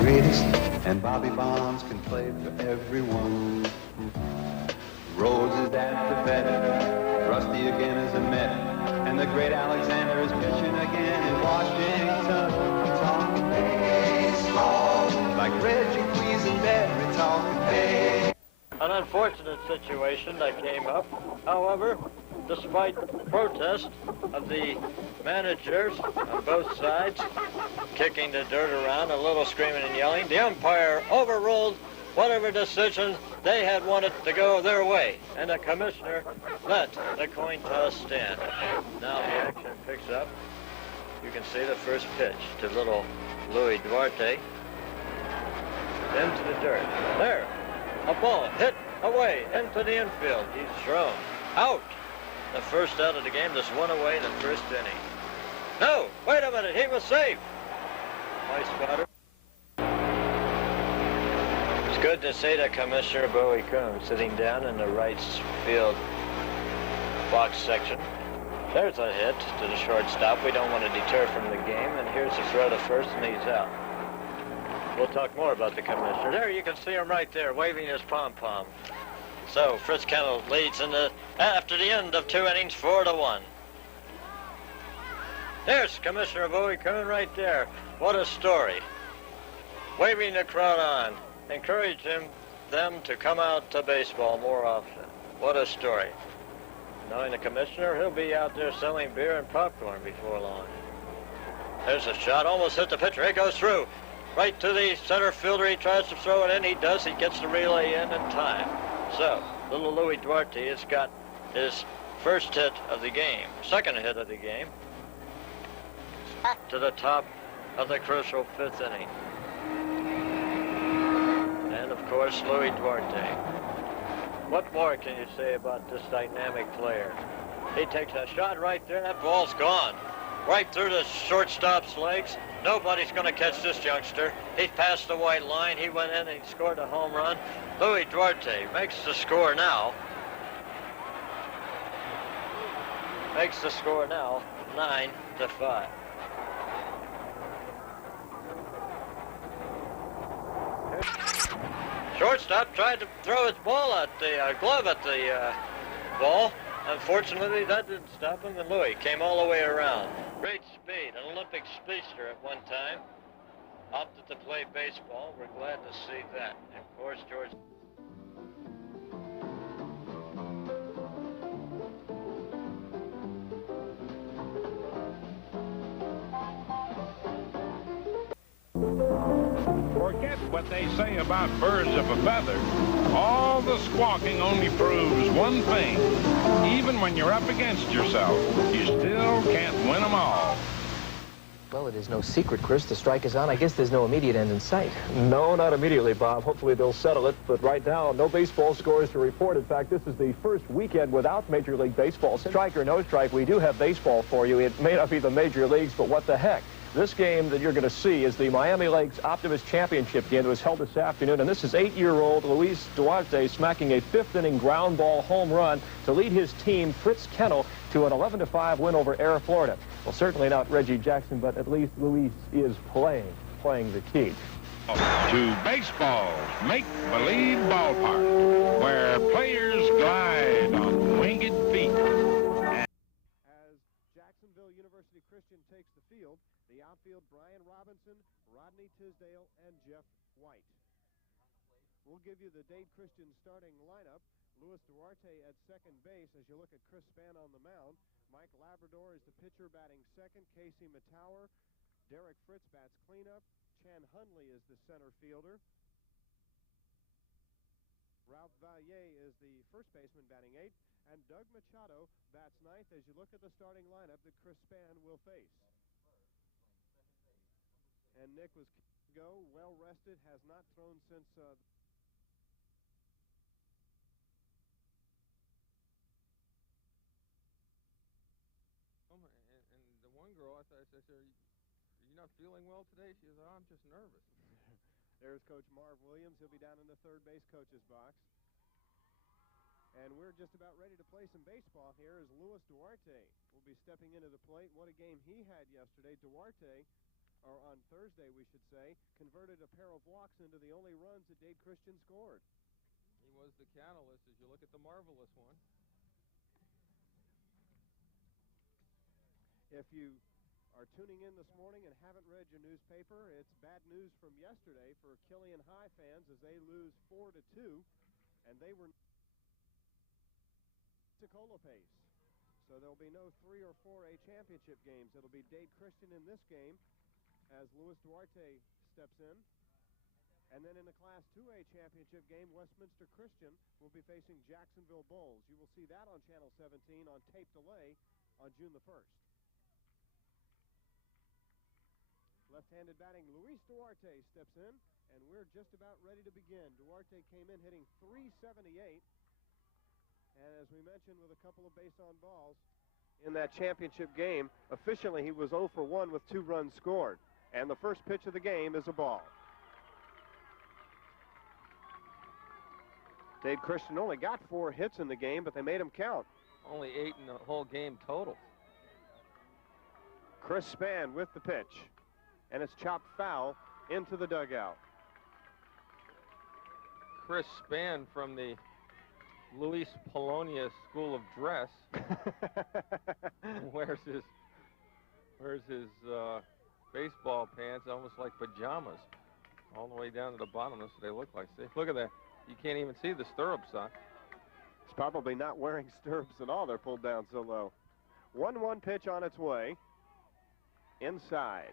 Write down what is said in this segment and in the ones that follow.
greatest, and Bobby Bonds can play for everyone. Rose is at the Fed, Rusty again is a Met, and the great Alexander is pitching again in Washington. Talking baseball, like Reggie Quisenberry, we're talking baseball. An unfortunate situation that came up. However, despite the protest of the managers on both sides, kicking the dirt around, a little screaming and yelling, the umpire overruled whatever decision they had wanted to go their way, and the commissioner let the coin toss stand. Now the action picks up. You can see the first pitch to little Luis Duarte into the dirt. There. A ball hit away into the infield. He's thrown out. The first out of the game, just one away in the first inning. No, wait a minute, he was safe. Nice spotter. It's good to see that Commissioner Bowie Kuhn sitting down in the right field box section. There's a hit to the shortstop. We don't want to deter from the game, and here's the throw to first, and he's out. We'll talk more about the commissioner. There, you can see him right there, waving his pom-pom. So, Fritz Kennel leads after the end of 2 innings, 4-1. There's Commissioner Bowie Kuhn right there. What a story. Waving the crowd on, encouraging them to come out to baseball more often. What a story. Knowing the commissioner, he'll be out there selling beer and popcorn before long. There's a shot, almost hit the pitcher. It goes through. Right to the center fielder, he tries to throw it in, he does, he gets the relay in time. So, little Luis Duarte has got his first hit of the game, second hit of the game, to the top of the crucial 5th inning. And of course, Luis Duarte. What more can you say about this dynamic player? He takes a shot right there, that ball's gone. Right through the shortstop's legs. Nobody's going to catch this youngster. He passed the white line. He went in and he scored a home run. Luis Duarte makes the score now. 9-5. Shortstop tried to throw his ball at the glove at the ball. Unfortunately, that didn't stop him, and Luis came all the way around. Great speed, an Olympic speedster at one time. Opted to play baseball. We're glad to see that. And of course, George. Forget what they say about birds of a feather. All the squawking only proves one thing. Even when you're up against yourself, you still can't win them all. Well, it is no secret, Chris. The strike is on. I guess there's no immediate end in sight. No, not immediately, Bob. Hopefully they'll settle it. But right now, no baseball scores to report. In fact, this is the first weekend without Major League Baseball. Strike or no strike, we do have baseball for you. It may not be the major leagues, but what the heck. This game that you're going to see is the Miami Lakes Optimist Championship game that was held this afternoon. And this is 8-year-old Luis Duarte smacking a 5th-inning ground ball home run to lead his team, Fritz Kennel, to an 11-5 win over Air Florida. Well, certainly not Reggie Jackson, but at least Luis is playing the key. To baseball's make-believe ballpark, where players glide on winged feet. As Jacksonville University Christian takes the field, the outfield, Brian Robinson, Rodney Tisdale, and Jeff White. We'll give you the Dade Christian starting lineup. Luis Duarte at second base as you look at Chris Spann on the mound. Mike Labrador is the pitcher batting second. Casey Matauer. Derek Fritz bats cleanup. Chan Hunley is the center fielder. Ralph Valier is the first baseman batting 8th. And Doug Machado bats 9th as you look at the starting lineup that Chris Spann will face. And Nick was well rested, has not thrown since and the one girl, I said, are you not feeling well today? She said, oh, I'm just nervous. There's Coach Marv Williams. He'll be down in the third base coach's box. And we're just about ready to play some baseball here as Luis Duarte will be stepping into the plate. What a game he had yesterday. Duarte or on Thursday, we should say, converted a pair of walks into the only runs that Dade Christian scored. He was the catalyst as you look at the marvelous one. If you are tuning in this morning and haven't read your newspaper, it's bad news from yesterday for Killian High fans as they lose 4-2, and they were Pensacola pace. So there'll be no 3 or 4A championship games. It'll be Dade Christian in this game as Luis Duarte steps in. And then in the Class 2A championship game, Westminster Christian will be facing Jacksonville Bulls. You will see that on Channel 17 on tape delay on June the 1st. Left-handed batting, Luis Duarte steps in, and we're just about ready to begin. Duarte came in hitting .378, and as we mentioned, with a couple of base-on balls in that championship game, officially he was 0 for 1 with 2 runs scored. And the first pitch of the game is a ball. Dade Christian only got 4 hits in the game, but they made him count. Only 8 in the whole game total. Chris Spann with the pitch. And it's chopped foul into the dugout. Chris Spann from the Luis Polonia School of Dress wears his baseball pants almost like pajamas all the way down to the bottom. That's what they look like. See, look at that. You can't even see the stirrups on. He's probably not wearing stirrups at all. They're pulled down so low. 1-1 pitch on its way. Inside.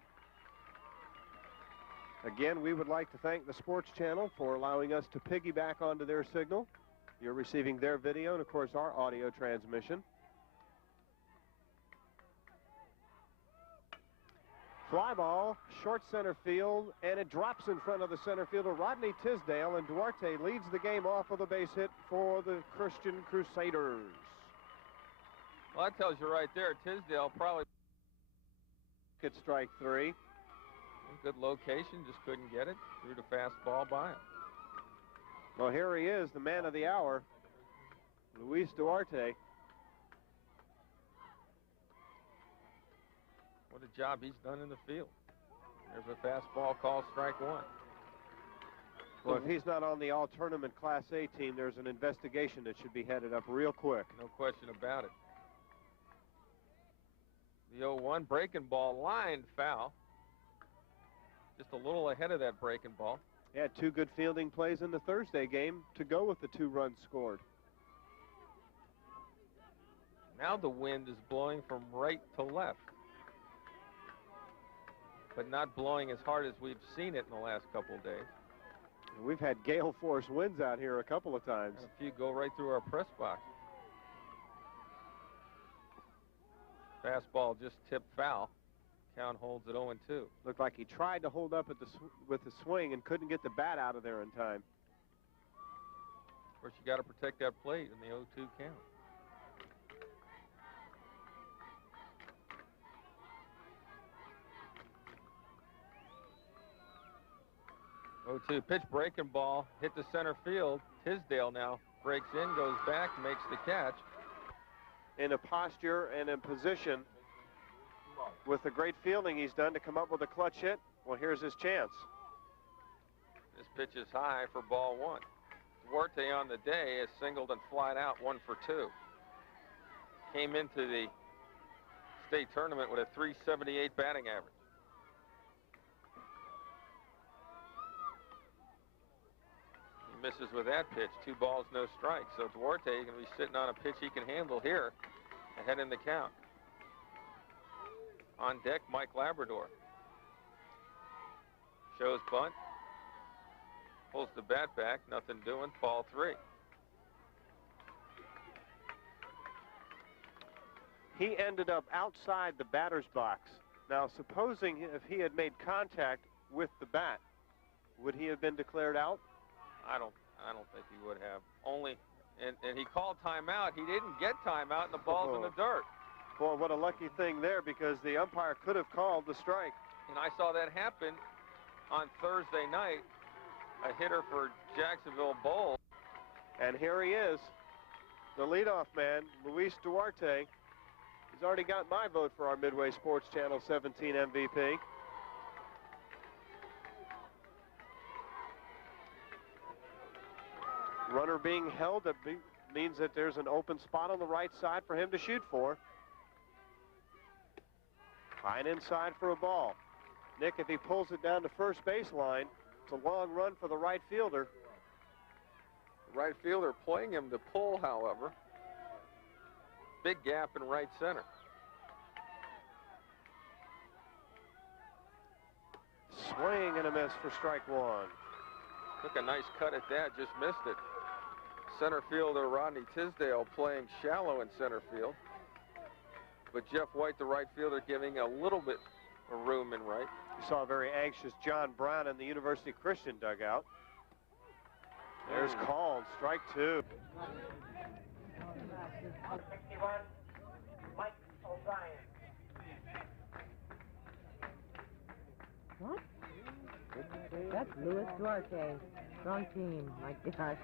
Again, we would like to thank the Sports Channel for allowing us to piggyback onto their signal. You're receiving their video and, of course, our audio transmission. Fly ball, short center field, and it drops in front of the center fielder, Rodney Tisdale, and Duarte leads the game off with a base hit for the Christian Crusaders. Well, that tells you right there, Tisdale probably Could strike 3. good location, just couldn't get it. Threw the fastball by him. Well, here he is, the man of the hour, Luis Duarte. What a job he's done in the field. There's a fastball called strike 1. Well, if he's not on the all-tournament Class A team, there's an investigation that should be headed up real quick. No question about it. The 0-1 breaking ball lined foul. Just a little ahead of that breaking ball. He had 2 good fielding plays in the Thursday game to go with the 2 runs scored. Now the wind is blowing from right to left, but not blowing as hard as we've seen it in the last couple of days. We've had gale force winds out here a couple of times. And a few go right through our press box. Fastball just tipped foul. Count holds at 0-2. Looked like he tried to hold up at with the swing and couldn't get the bat out of there in time. Of course, you got to protect that plate in the 0-2 count. Pitch breaking ball, hit the center field. Tisdale now breaks in, goes back, makes the catch. In a posture and in position with the great fielding he's done to come up with a clutch hit. Well, here's his chance. This pitch is high for ball 1. Duarte on the day is singled and flied out 1 for 2. Came into the state tournament with a .378 batting average. He misses with that pitch. 2 balls, no strikes. So Duarte is going to be sitting on a pitch he can handle here ahead in the count. On deck, Mike Labrador. Shows bunt. Pulls the bat back. Nothing doing. Ball 3. He ended up outside the batter's box. Now, supposing if he had made contact with the bat, would he have been declared out? I don't think he would have. Only, and he called timeout. He didn't get timeout, and the ball's in the dirt. Boy, what a lucky thing there, because the umpire could have called the strike. And I saw that happen on Thursday night. A hitter for Jacksonville Bulls. And here he is, the leadoff man, Luis Duarte. He's already got my vote for our Midway Sports Channel 17 MVP. runner being held, that means that there's an open spot on the right side for him to shoot for. High and inside for a ball. Nick, if he pulls it down to first baseline, it's a long run for the right fielder. Right fielder playing him to pull, however. Big gap in right center. Swing and a miss for strike one. Took a nice cut at that, just missed it. Center fielder Rodney Tisdale playing shallow in center field. But Jeff White, the right fielder, giving a little bit of room in right. You saw a very anxious John Brown in the University Christian dugout. There's called, strike two. 61, Mike O'Brien. What? That's Luis Duarte. Wrong team. My gosh.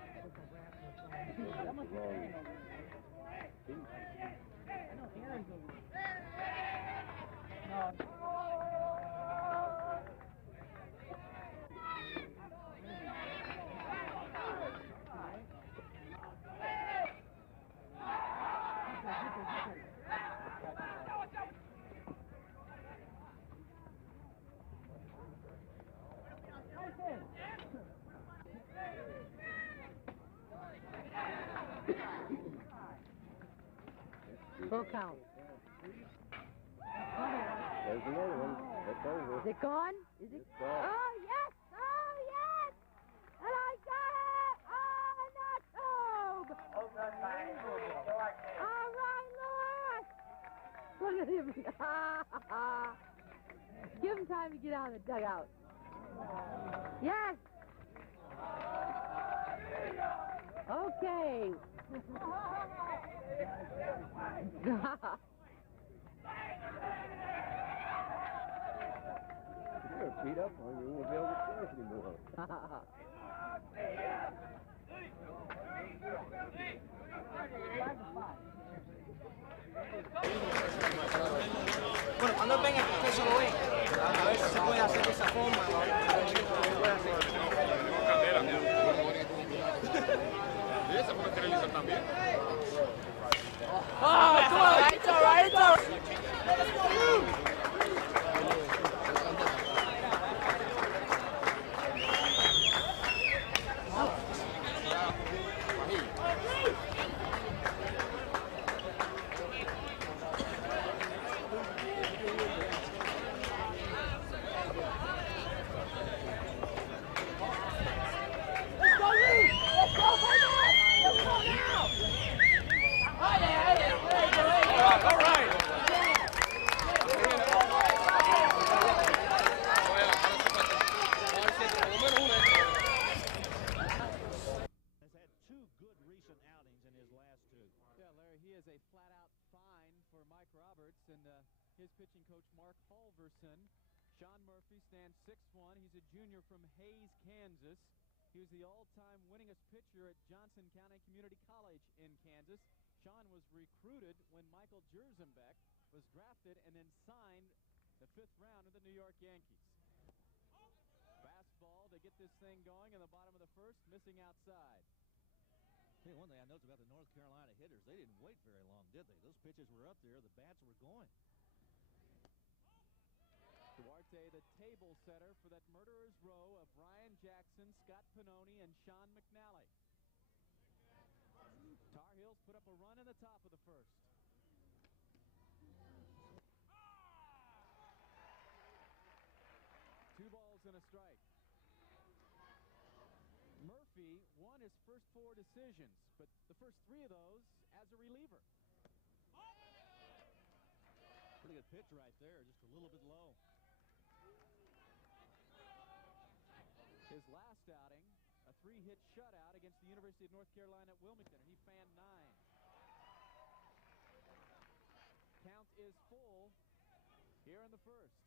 Full count. There's another one. It's over. Is it gone? Is it? It's gone. Oh, yes! Oh, yes! And I got it! Oh, not Tobe! All right, Lewis! Look at him. Give him time to get out of the dugout. Yes! Okay. You're beat up on you. You won't be able to play anymore. Bueno, cuando venga, que se lo ve. A ver si se puede hacer de esa forma. Esa fue Teresa también. Oh, it's all right, it's all right, it's all right. His pitching coach, Mark Halverson. Sean Murphy stands 6'1". He's a junior from Hays, Kansas. He was the all-time winningest pitcher at Johnson County Community College in Kansas. Sean was recruited when Michael Jerzenbeck was drafted and then signed the 5th round of the New York Yankees. Fastball to get this thing going in the bottom of the first, missing outside. Hey, one thing I noticed about the North Carolina hitters, they didn't wait very long, did they? Those pitches were up there, the bats were going. Duarte, the table setter for that murderer's row of Ryan Jackson, Scott Pannoni, and Sean McNally. Tar Heels put up a run in the top of the first. Two balls and a strike. Murphy won his first 4 decisions, but the first 3 of those as a reliever. Pretty good pitch right there, just a little bit low. His last outing, a 3-hit shutout against the University of North Carolina at Wilmington, and he fanned 9. Count is full here in the first.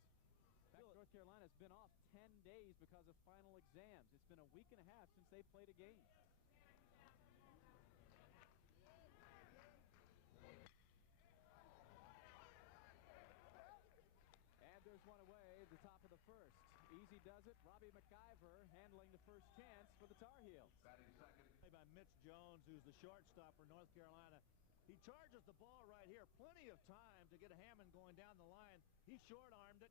In fact, North Carolina's been off 10 days because of final exams. It's been a week and a half since they played a game. And there's one away at the top of the first. Easy does it. Robbie McIver handling the first chance for the Tar Heels. Batting second. By Mitch Jones, who's the shortstop for North Carolina. He charges the ball right here. Plenty of time to get Hammond going down the line. He short-armed it.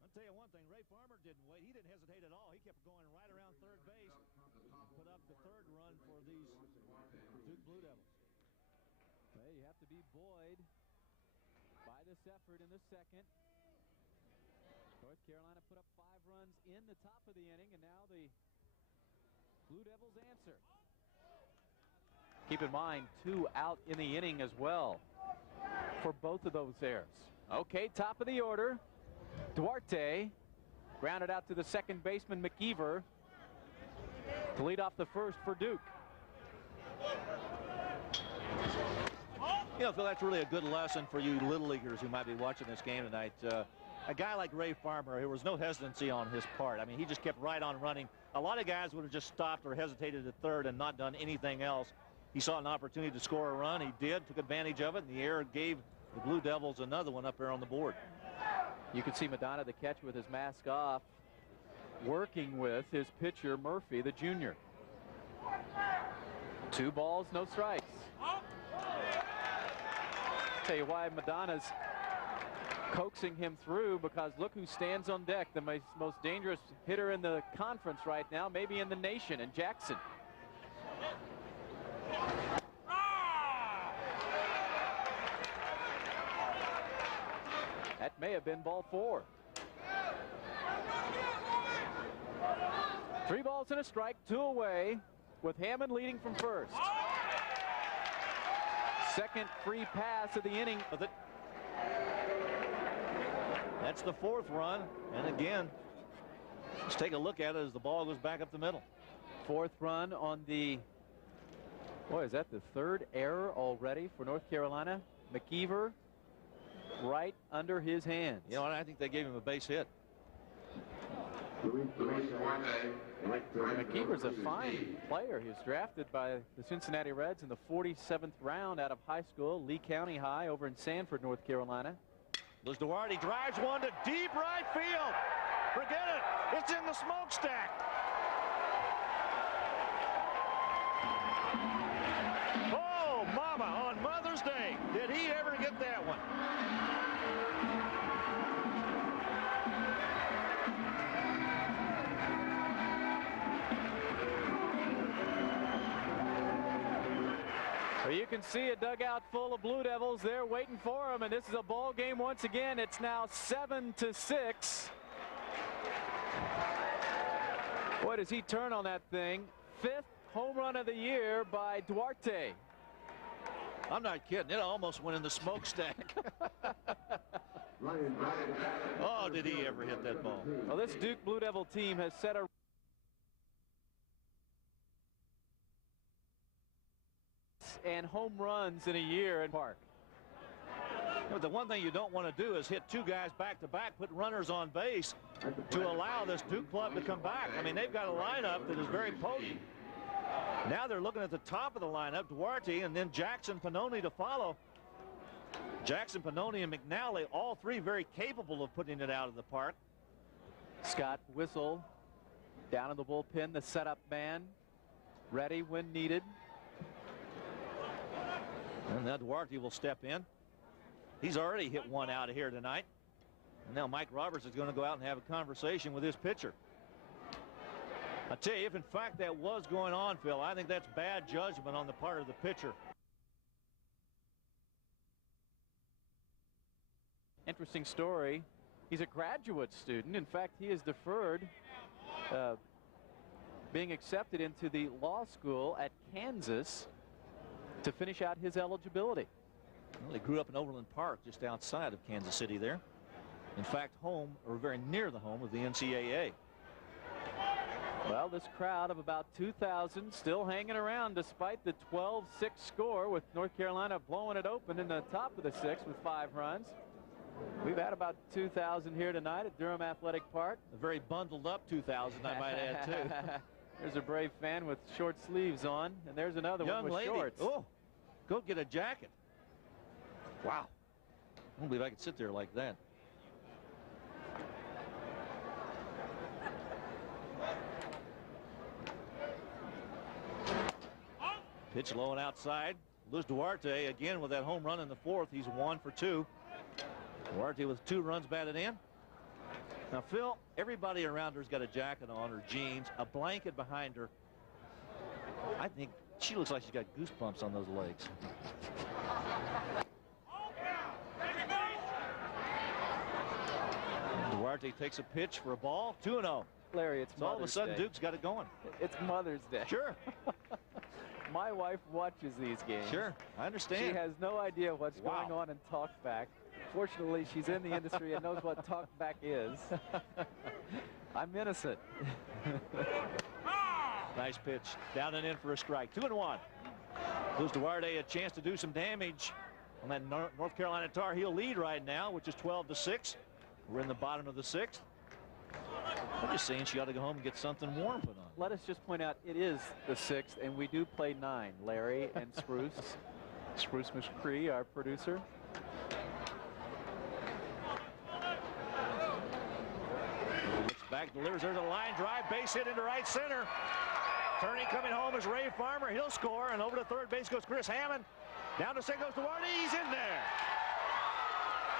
I'll tell you one thing, Ray Farmer didn't wait. He didn't hesitate at all. He kept going right around third base. Put up the third run for these Duke Blue Devils. Well, you have to be buoyed by this effort in the second. North Carolina put up 5 runs in the top of the inning, and now the Blue Devils answer. Keep in mind, 2 out in the inning as well for both of those errors. Okay, top of the order. Duarte grounded out to the second baseman, McKeever, to lead off the first for Duke. You know, Phil, that's really a good lesson for you little leaguers who might be watching this game tonight. A guy like Ray Farmer, there was no hesitancy on his part. I mean, he just kept right on running. A lot of guys would have just stopped or hesitated at third and not done anything else. He saw an opportunity to score a run. He did, took advantage of it, and the error gave the Blue Devils another one up there on the board. You can see Madonna, the catch, with his mask off, working with his pitcher, Murphy, the junior. 2 balls, no strikes. Tell you why Madonna's coaxing him through, because look who stands on deck, the most dangerous hitter in the conference right now, maybe in the nation, and Jackson. That may have been ball 4. 3 balls and a strike, 2 away, with Hammond leading from first. Second free pass of the inning. That's the 4th run, and again, let's take a look at it as the ball goes back up the middle. 4th run on the, boy, is that the 3rd error already for North Carolina? McKeever right under his hands. You know, and I think they gave him a base hit. McKeever's a fine player. He was drafted by the Cincinnati Reds in the 47th round out of high school, Lee County High over in Sanford, North Carolina. As Duarte drives one to deep right field. Forget it. It's in the smokestack. Oh, mama, on Mother's Day, did he ever get that one? Well, you can see a dugout full of Blue Devils. They're waiting for him, and this is a ball game once again. It's now 7-6. Boy, does he turn on that thing. 5th home run of the year by Duarte. I'm not kidding. It almost went in the smokestack. Oh, did he ever hit that ball? Well, this Duke Blue Devil team has set a and home runs in a year in Park. But the one thing you don't want to do is hit 2 guys back-to-back, put runners on base to allow this Duke club to come back. I mean, they've got a lineup that is very potent. Now they're looking at the top of the lineup, Duarte, and then Jackson, Pannoni to follow. Jackson, Pannoni, and McNally, all 3 very capable of putting it out of the park. Scott Whistle down in the bullpen, the setup man, ready when needed. And now Duarte will step in. He's already hit 1 out of here tonight. And now Mike Roberts is going to go out and have a conversation with his pitcher. I tell you, if in fact that was going on, Phil, I think that's bad judgment on the part of the pitcher. Interesting story. He's a graduate student. In fact, he is deferred being accepted into the law school at Kansas to finish out his eligibility. Well, he grew up in Overland Park, just outside of Kansas City there. In fact, home, or very near the home of the NCAA. Well, this crowd of about 2,000 still hanging around despite the 12-6 score, with North Carolina blowing it open in the top of the 6th with 5 runs. We've had about 2,000 here tonight at Durham Athletic Park. A very bundled up 2,000, I might add, too. There's a brave fan with short sleeves on, and there's another Young one with lady. shorts. Oh, go get a jacket. Wow. I don't believe I could sit there like that. Pitch low and outside. Luis Duarte again with that home run in the fourth. He's 1 for 2. Duarte with 2 runs batted in. Now, Phil, everybody around her's got a jacket on, or jeans, a blanket behind her. I think she looks like she's got goosebumps on those legs. Duarte takes a pitch for a ball. 2-0. Larry, it's so all of a sudden Day. Duke's got it going. It's Mother's Day. Sure. My wife watches these games. Sure, I understand. She has no idea what's going on in talkback. Fortunately, she's in the industry and knows what talkback is. I'm innocent. Nice pitch. Down and in for a strike. 2-1. Luis Duarte a chance to do some damage on that North Carolina Tar Heel lead right now, which is 12-6. We're in the bottom of the 6th. I'm just saying she ought to go home and get something warm put on. Let us just point out it is the 6th, and we do play 9. Larry and Spruce. Spruce McCree, our producer. Looks back, delivers. There's a line drive, base hit into right center. Turning, coming home is Ray Farmer. He'll score, and over to third base goes Chris Hammond. Down to second goes Duarte. He's in there.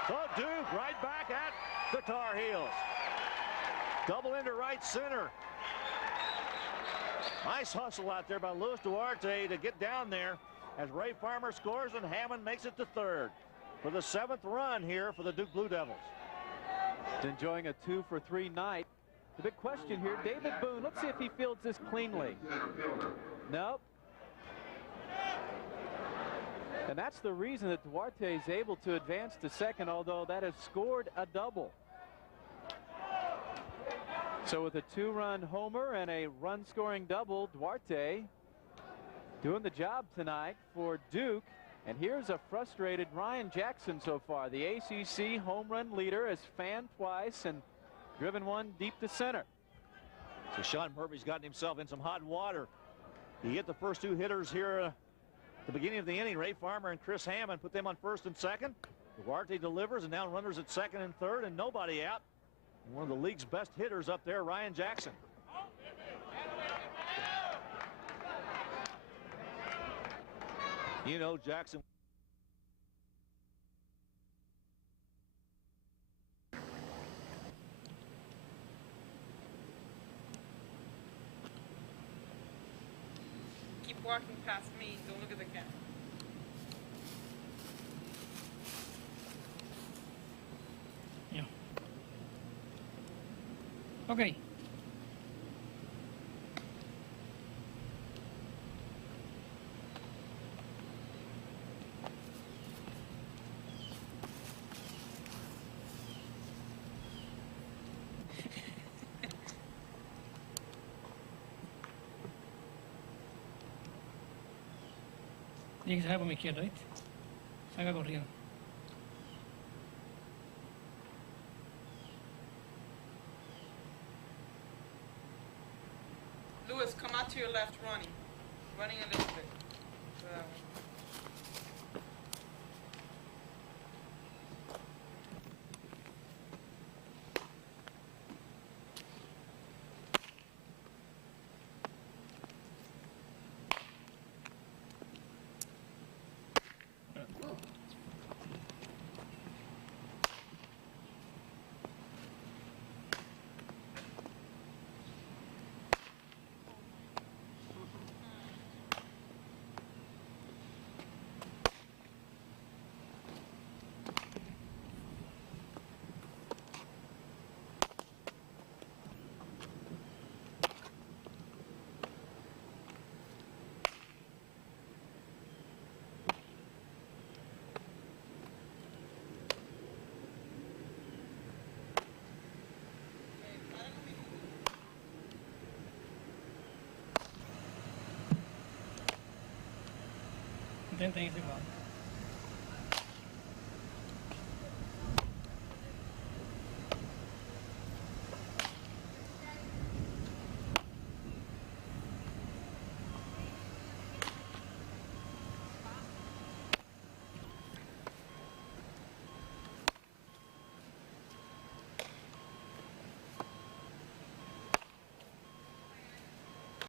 So Duke right back at the Tar Heels. Double into right center. Nice hustle out there by Luis Duarte to get down there as Ray Farmer scores and Hammond makes it to third for the 7th run here for the Duke Blue Devils. Enjoying a 2-for-3 night. The big question here, David Boone, let's see if he fields this cleanly. Nope. And that's the reason that Duarte is able to advance to second, although that has scored a double. So with a 2-run homer and a run-scoring double, Duarte doing the job tonight for Duke. And here's a frustrated Ryan Jackson so far. The ACC home run leader has fanned twice and driven one deep to center. So Sean Murphy's gotten himself in some hot water. He hit the first 2 hitters here at the beginning of the inning. Ray Farmer and Chris Hammond put them on first and second. Duarte delivers, and now runners at second and third, and nobody out. One of the league's best hitters up there, Ryan Jackson. You know, Jackson. Keep walking past me. Don't look at the camera. Okay. Tiene que sacar por mi izquierda, ¿viste? Saca corriendo. Lewis, come out to your left running. Running a little bit. Intenta esse lado.